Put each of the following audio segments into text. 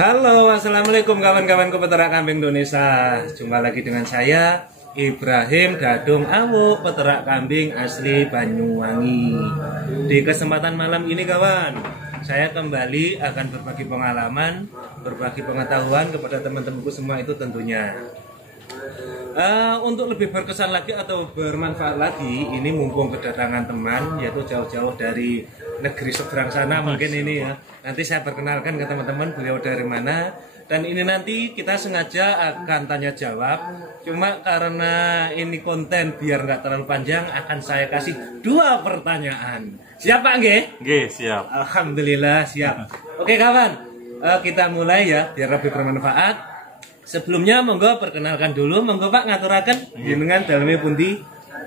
Halo, assalamualaikum kawan-kawanku peternak kambing Indonesia. Jumpa lagi dengan saya Ibrahim Gadung Awu, peternak kambing asli Banyuwangi. Di kesempatan malam ini kawan, saya kembali akan berbagi pengalaman, berbagi pengetahuan kepada teman-temanku semua itu tentunya. Untuk lebih berkesan lagi atau bermanfaat lagi, ini mumpung kedatangan teman, yaitu jauh-jauh dari negeri seberang sana mungkin ini ya. Nanti saya perkenalkan ke teman-teman beliau dari mana. Dan ini nanti kita sengaja akan tanya jawab. Cuma karena ini konten biar nggak terlalu panjang, akan saya kasih 2 pertanyaan. Siap Pak Nggih? Nggih, siap. Alhamdulillah siap. Oke kawan, kita mulai ya biar lebih bermanfaat. Sebelumnya monggo perkenalkan dulu, monggo Pak ngaturaken jenengan daleme pundi?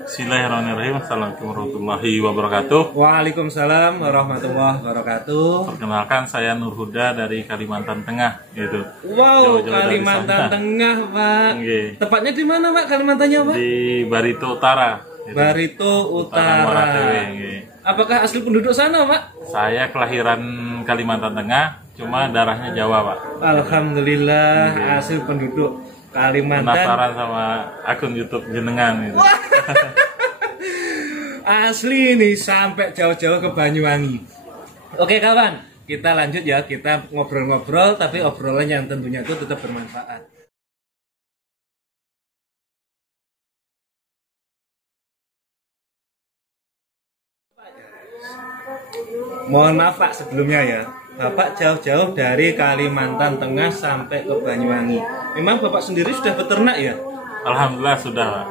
Bismillahirrahmanirrahim. Assalamualaikum warahmatullahi wabarakatuh. Waalaikumsalam warahmatullahi wabarakatuh. Perkenalkan, saya Nur Huda dari Kalimantan Tengah gitu. Wow, Jauh-jauh Kalimantan dari sana. Tengah, Pak. Nggih. Tepatnya di mana, Pak? Kalimantannya, Pak? Di Barito Utara. Gitu. Barito Utara. Moratewe, nggih. Apakah asli penduduk sana, Pak? Saya kelahiran Kalimantan Tengah, cuma darahnya Jawa, Pak. Alhamdulillah, asli penduduk Kalimantan. Penasaran sama akun YouTube jenengan gitu. Asli nih sampai jauh-jauh ke Banyuwangi. Oke kawan, kita lanjut ya, kita ngobrol-ngobrol tapi obrolan yang tentunya itu tetap bermanfaat. Mohon maaf Pak sebelumnya ya, Bapak jauh-jauh dari Kalimantan Tengah sampai ke Banyuwangi. Memang Bapak sendiri sudah beternak ya? Alhamdulillah sudah, Pak.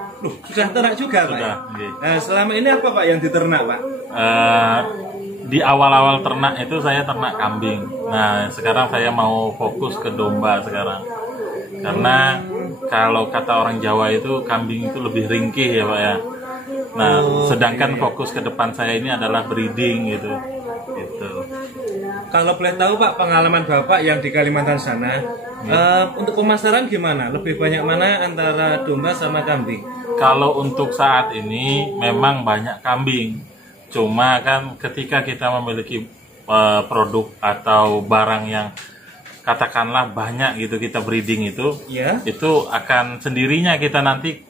Sudah ternak juga Pak? Sudah, nggih. Nah, selama ini apa Pak yang diternak Pak? Di awal-awal ternak itu saya ternak kambing. Nah, sekarang saya mau fokus ke domba sekarang. Karena kalau kata orang Jawa itu kambing itu lebih ringkih ya Pak ya. Nah, sedangkan fokus ke depan saya ini adalah breeding gitu. Gitu. Kalau boleh tahu Pak, pengalaman Bapak yang di Kalimantan sana, untuk pemasaran gimana? Lebih banyak mana antara domba sama kambing? Kalau untuk saat ini memang banyak kambing. Cuma kan ketika kita memiliki produk atau barang yang katakanlah banyak gitu kita breeding itu, Ya. itu akan sendirinya kita nanti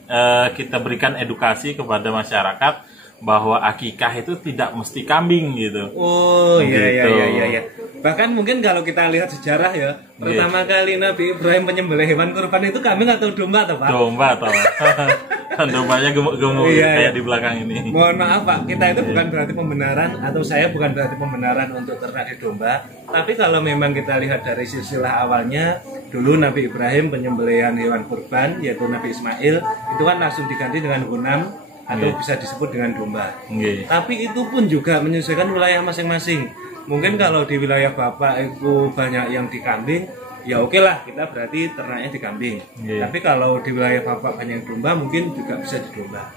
kita berikan edukasi kepada masyarakat bahwa akikah itu tidak mesti kambing gitu. Oh iya Gitu. iya. Bahkan mungkin kalau kita lihat sejarah ya, pertama kali Nabi Ibrahim menyembelih hewan kurban itu kambing atau domba atau Pak? Domba atau dombanya gemuk-gemuk Iya, kayak iya. di belakang ini. Mohon maaf Pak, kita itu bukan berarti pembenaran atau saya bukan berarti pembenaran untuk ternak di domba. Tapi kalau memang kita lihat dari silsilah awalnya, dulu Nabi Ibrahim penyembelihan hewan kurban yaitu Nabi Ismail itu kan langsung diganti dengan gunam atau bisa disebut dengan domba. Nggih. Tapi itu pun juga menyesuaikan wilayah masing-masing. Mungkin kalau di wilayah Bapak itu banyak yang di kambing, ya oke lah kita berarti ternaknya di kambing. Iya. Tapi kalau di wilayah Bapak banyak yang domba, mungkin juga bisa di domba.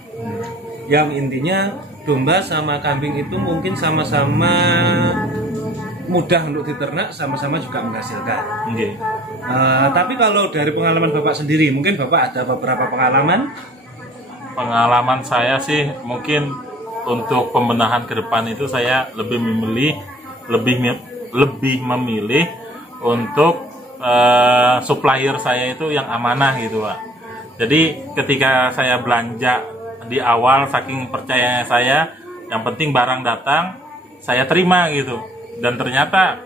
Yang intinya domba sama kambing itu mungkin sama-sama mudah untuk diternak, sama-sama juga menghasilkan. Nggih. Tapi kalau dari pengalaman Bapak sendiri, mungkin Bapak ada beberapa pengalaman. Pengalaman saya sih mungkin untuk pembenahan ke depan itu saya lebih memilih untuk supplier saya itu yang amanah gitu Pak. Jadi ketika saya belanja di awal saking percayanya saya, yang penting barang datang saya terima gitu. Dan ternyata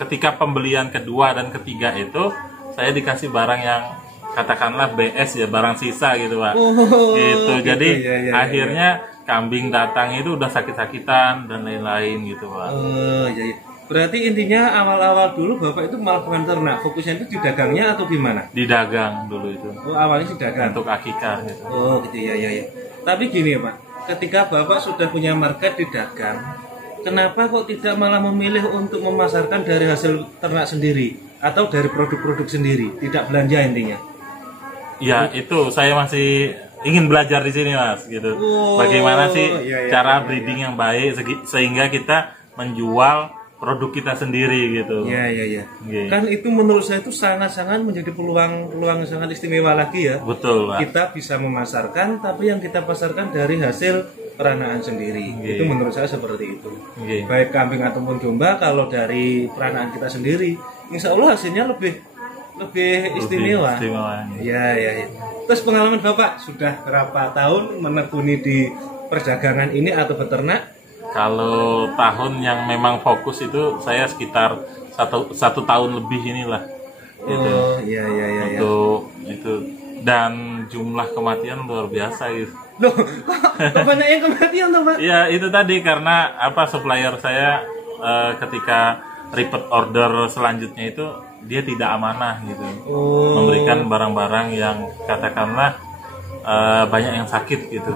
ketika pembelian kedua dan ketiga itu saya dikasih barang yang katakanlah BS ya, barang sisa gitu Pak. Gitu. Jadi ya. akhirnya kambing datang itu udah sakit-sakitan dan lain-lain gitu Pak. Oh iya. Berarti intinya awal-awal dulu Bapak itu malah bukan ternak, fokusnya itu di dagangnya atau gimana? Di dagang dulu itu. Oh awalnya di dagang. Untuk akikah gitu. Oh gitu ya. Tapi gini Pak, ketika Bapak sudah punya market di dagang, kenapa kok tidak malah memilih untuk memasarkan dari hasil ternak sendiri atau dari produk-produk sendiri, tidak belanja intinya? Ya itu saya masih ingin belajar di sini Mas gitu. Bagaimana sih cara breeding yang baik sehingga kita menjual produk kita sendiri gitu. Iya. Iya. Kan itu menurut saya itu sangat-sangat menjadi peluang yang sangat istimewa lagi ya. Betul Pak. Kita bisa memasarkan, tapi yang kita pasarkan dari hasil peranaan sendiri. Itu menurut saya seperti itu. Baik kambing ataupun domba, kalau dari peranaan kita sendiri, insya Allah hasilnya lebih istimewa. Ya. Terus pengalaman Bapak sudah berapa tahun menekuni di perdagangan ini atau beternak? Kalau tahun yang memang fokus itu saya sekitar satu tahun lebih inilah. Oh, iya. Untuk itu, dan jumlah kematian luar biasa gitu. Loh, kok banyak yang kematian tuh Pak? Ya itu tadi karena supplier saya ketika repeat order selanjutnya itu dia tidak amanah gitu, memberikan barang-barang yang katakanlah banyak yang sakit gitu.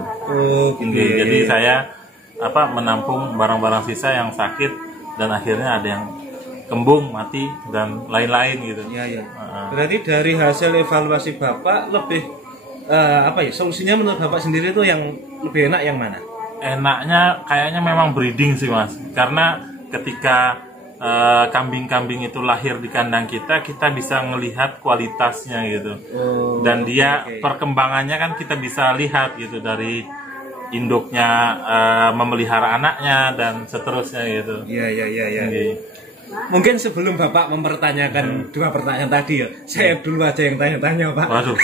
Jadi saya menampung barang-barang sisa yang sakit dan akhirnya ada yang kembung, mati dan lain-lain gitu. Iya. Berarti dari hasil evaluasi Bapak lebih solusinya menurut Bapak sendiri itu yang lebih enak yang mana? Enaknya kayaknya memang breeding sih Mas, karena ketika kambing-kambing itu lahir di kandang kita bisa melihat kualitasnya gitu. Dan dia perkembangannya kan kita bisa lihat gitu, dari induknya memelihara anaknya dan seterusnya gitu. Iya. Mungkin sebelum Bapak mempertanyakan dua pertanyaan tadi ya, saya dulu aja yang tanya-tanya Pak. Waduh.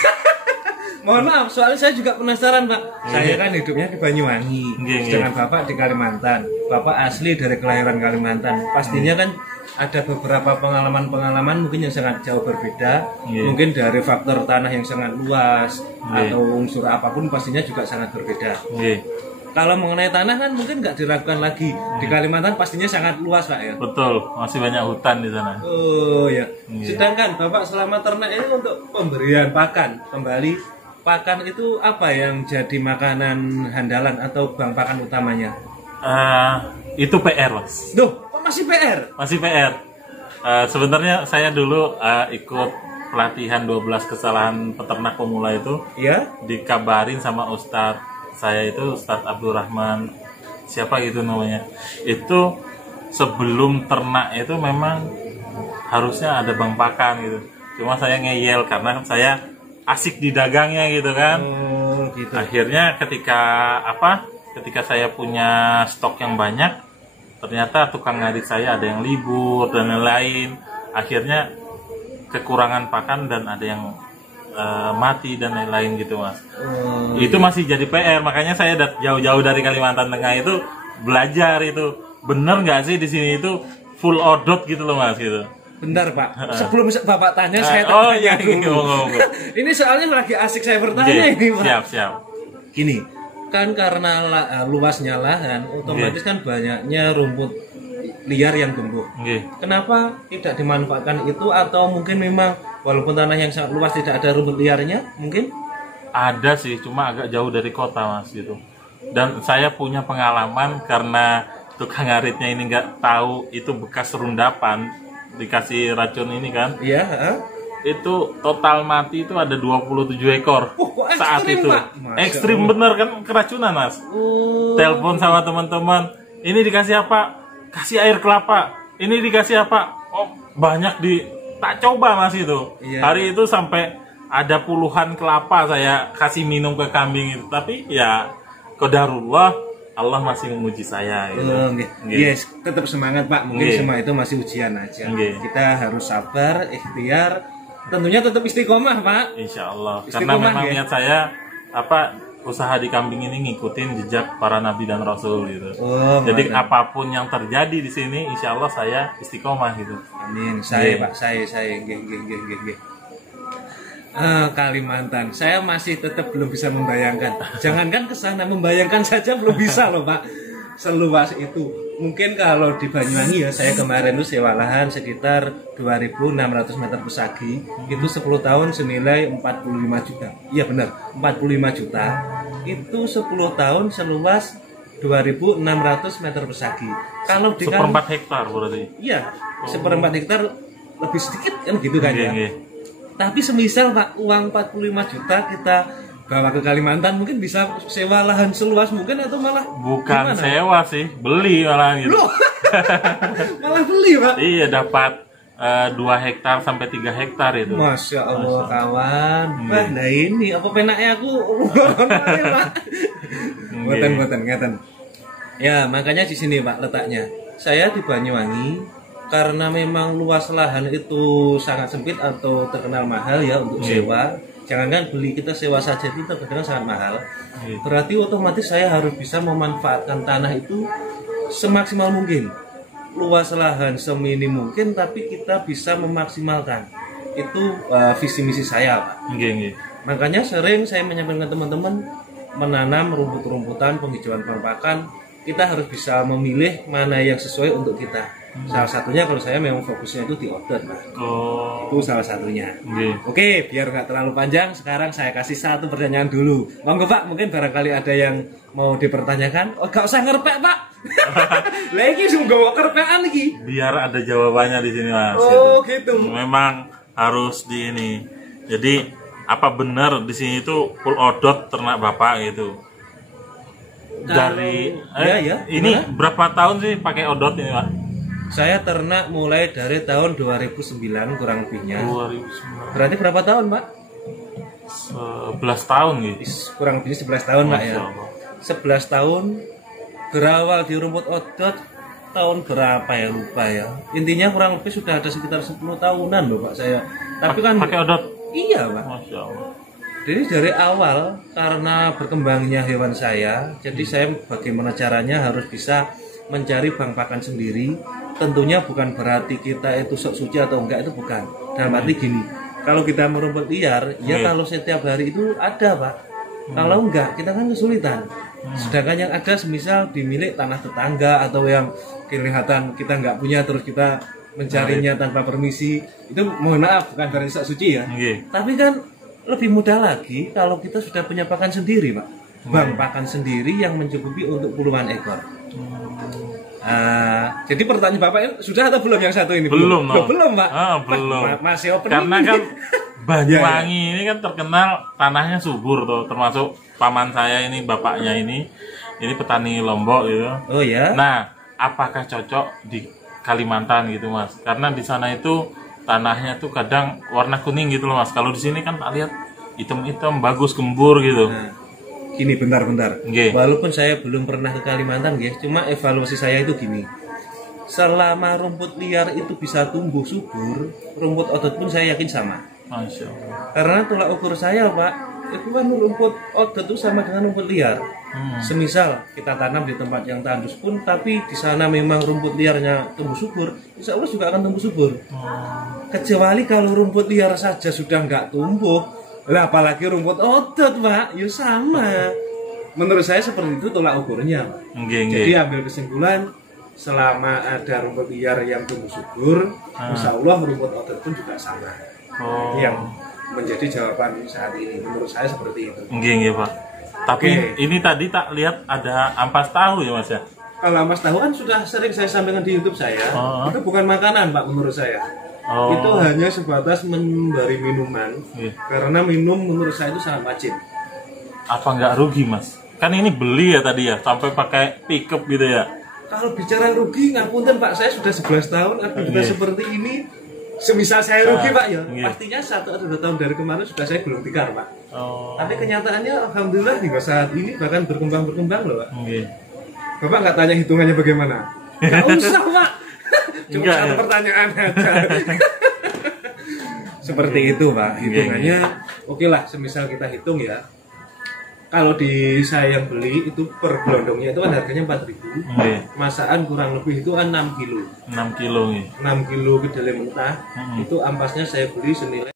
Mohon maaf, soalnya saya juga penasaran Pak. Saya kan hidupnya di Banyuwangi, sedangkan Bapak di Kalimantan. Bapak asli dari kelahiran Kalimantan. Pastinya kan ada beberapa pengalaman-pengalaman mungkin yang sangat jauh berbeda. Mungkin dari faktor tanah yang sangat luas atau unsur apapun pastinya juga sangat berbeda. Kalau mengenai tanah kan mungkin nggak diragukan lagi. Di Kalimantan pastinya sangat luas Pak ya. Betul, masih banyak hutan di sana. Oh ya. Sedangkan Bapak selama ternak ini untuk pemberian pakan kembali. Pakan itu apa yang jadi makanan handalan atau bang pakan utamanya? Itu PR Mas. Duh, kok masih PR? Masih PR. Sebenarnya saya dulu ikut pelatihan 12 kesalahan peternak pemula itu. Iya. Dikabarin sama Ustadz saya itu, Ustadz Abdurrahman, siapa gitu namanya. Itu sebelum ternak itu memang harusnya ada bang pakan gitu. Cuma saya ngeyel karena saya asik di dagangnya gitu kan. Gitu. Akhirnya ketika saya punya stok yang banyak, ternyata tukang ngarit saya ada yang libur dan lain-lain. Akhirnya kekurangan pakan dan ada yang mati dan lain-lain gitu Mas. Itu masih jadi PR, makanya saya jauh-jauh dari Kalimantan Tengah itu belajar itu bener nggak sih di sini itu full odot gitu loh Mas gitu. Bentar Pak, sebelum Bapak tanya saya tanya dulu. Ini soalnya lagi asik saya bertanya ini Pak. Siap. Gini, kan karena luasnya lahan, otomatis kan banyaknya rumput liar yang tumbuh. Kenapa tidak dimanfaatkan itu, atau mungkin memang walaupun tanah yang sangat luas tidak ada rumput liarnya? Mungkin? Ada sih, cuma agak jauh dari kota Mas gitu. Dan saya punya pengalaman karena tukang ngaritnya ini nggak tahu itu bekas rundapan. Dikasih racun ini kan, itu total mati itu ada 27 ekor saat itu. Ekstrim bener kan, keracunan Mas. Telepon sama teman-teman, ini dikasih apa? Kasih air kelapa. Ini dikasih apa? Oh banyak tak coba Mas itu. Hari itu sampai ada puluhan kelapa saya kasih minum ke kambing itu. Tapi ya qadarullah, Allah masih menguji saya gitu. Yes, tetap semangat Pak. Mungkin semua itu masih ujian aja. Kita harus sabar, ikhtiar, tentunya tetap istiqomah Pak. Insya Allah. Karena memang niat saya usaha di kambing ini ngikutin jejak para nabi dan rasul gitu. Jadi apapun yang terjadi di sini, insya Allah saya istiqomah gitu. Amin. Saya Pak, saya Kalimantan, saya masih tetap belum bisa membayangkan. Jangankan ke sana, membayangkan saja belum bisa loh Pak. Seluas itu. Mungkin kalau di Banyuwangi ya, saya kemarin itu sewa lahan sekitar 2.600 meter persegi. Itu 10 tahun senilai 45 juta. Iya benar, 45 juta. Itu 10 tahun seluas 2.600 meter persegi. Kalau di seperempat hektar berarti. Iya, seperempat hektar lebih sedikit kan gitu kan ya. Tapi semisal Pak, uang 45 juta kita bawa ke Kalimantan, mungkin bisa sewa lahan seluas mungkin, atau malah bukan gimana? Sewa sih, beli malah gitu. Malah beli Pak? Iya, dapat 2 hektar sampai 3 hektar itu. Masya Allah kawan. Nah ini apa penaknya aku Pak. Boten ngeten. Ya, makanya di sini Pak letaknya. Saya di Banyuwangi karena memang luas lahan itu sangat sempit atau terkenal mahal ya untuk sewa. Jangankan beli, kita sewa saja itu terkadang sangat mahal. Berarti otomatis saya harus bisa memanfaatkan tanah itu semaksimal mungkin. Luas lahan seminim mungkin, tapi kita bisa memaksimalkan. Itu visi misi saya Pak. Makanya sering saya menyampaikan ke teman-teman menanam rumput-rumputan, penghijauan penampakan, kita harus bisa memilih mana yang sesuai untuk kita. Salah satunya kalau saya memang fokusnya itu di outdoor, Pak. Itu salah satunya. Oke, biar nggak terlalu panjang, sekarang saya kasih satu pertanyaan dulu. Monggo Pak, mungkin barangkali ada yang mau dipertanyakan. Oh, nggak usah ngerpek Pak. Lagi sungguh kerpean lagi. Biar ada jawabannya di sini Mas. Oh gitu. Memang harus di ini. Jadi apa benar di sini itu full odot ternak Bapak gitu? Dari ini berapa tahun sih pakai odot ini Pak? Saya ternak mulai dari tahun 2009 kurang lebihnya. 2009. Berarti berapa tahun Pak? 11 tahun gitu. Kurang lebih 11 tahun Pak ya. 11 tahun berawal di rumput odot tahun berapa ya lupa ya. Intinya kurang lebih sudah ada sekitar 10 tahunan loh Pak saya. Tapi kan pakai odot. Iya Pak. Masya Allah. Jadi dari awal karena berkembangnya hewan saya, jadi saya bagaimana caranya harus bisa mencari bang pakan sendiri. Tentunya bukan berarti kita itu sok suci atau enggak, itu bukan. Dalam arti gini, kalau kita merumput liar, ya kalau setiap hari itu ada Pak. Kalau enggak, kita kan kesulitan. Sedangkan yang ada semisal di milik tanah tetangga atau yang kelihatan kita nggak punya terus kita mencarinya tanpa permisi, itu mohon maaf bukan berarti sok suci ya. Tapi kan lebih mudah lagi kalau kita sudah punya pakan sendiri Pak. Bang pakan sendiri yang mencukupi untuk puluhan ekor. Jadi pertanyaan Bapak sudah atau belum yang satu ini? Belum Pak. Belum. Masih open. Karena kan Banyuwangi ini kan terkenal tanahnya subur tuh, termasuk paman saya ini, bapaknya ini petani Lombok gitu. Oh ya. Nah, apakah cocok di Kalimantan gitu Mas? Karena di sana itu tanahnya tuh kadang warna kuning gitu loh Mas. Kalau di sini kan tak lihat hitam-hitam bagus gembur gitu. Nah, gini bentar. Walaupun saya belum pernah ke Kalimantan, guys, cuma evaluasi saya itu gini. Selama rumput liar itu bisa tumbuh subur, rumput odot pun saya yakin sama. Masya Allah. Karena tolak ukur saya Pak, itu kan rumput odot itu sama dengan rumput liar. Semisal kita tanam di tempat yang tandus pun, tapi di sana memang rumput liarnya tumbuh subur, insya Allah juga akan tumbuh subur. Kecuali kalau rumput liar saja sudah nggak tumbuh, lah apalagi rumput odot Pak, ya sama. Menurut saya seperti itu tolak ukurnya. Jadi ambil kesimpulan, selama ada rumput liar yang tumbuh subur, insya Allah rumput odot pun juga sama. Yang menjadi jawaban saat ini, menurut saya seperti itu. Pak. Tapi ini tadi tak lihat ada ampas tahu ya Mas ya? Kalau ampas tahu kan sudah sering saya sampaikan di YouTube saya. Itu bukan makanan Pak menurut saya. Itu hanya sebatas memberi minuman. Karena minum menurut saya itu sangat wajib. Apa nggak rugi Mas? Kan ini beli ya tadi ya, sampai pakai pickup gitu ya. Kalau bicara rugi, ngapunten Pak, saya sudah 11 tahun aktivitas seperti ini. Semisal saya rugi Pak ya, pastinya 1 atau 2 tahun dari kemarin sudah saya belum tikar Pak. Tapi kenyataannya alhamdulillah hingga saat ini bahkan berkembang loh Pak. Bapak nggak tanya hitungannya bagaimana? Nggak usah Pak. Cuma satu pertanyaan aja. Seperti itu Pak, hitungannya oke lah, semisal kita hitung ya. Kalau di saya yang beli itu per gelondongnya itu kan harganya 4.000. Masakan kurang lebih itu kan 6 kilo. 6 kilo nih. 6 kilo kedelai mentah. Itu ampasnya saya beli senilai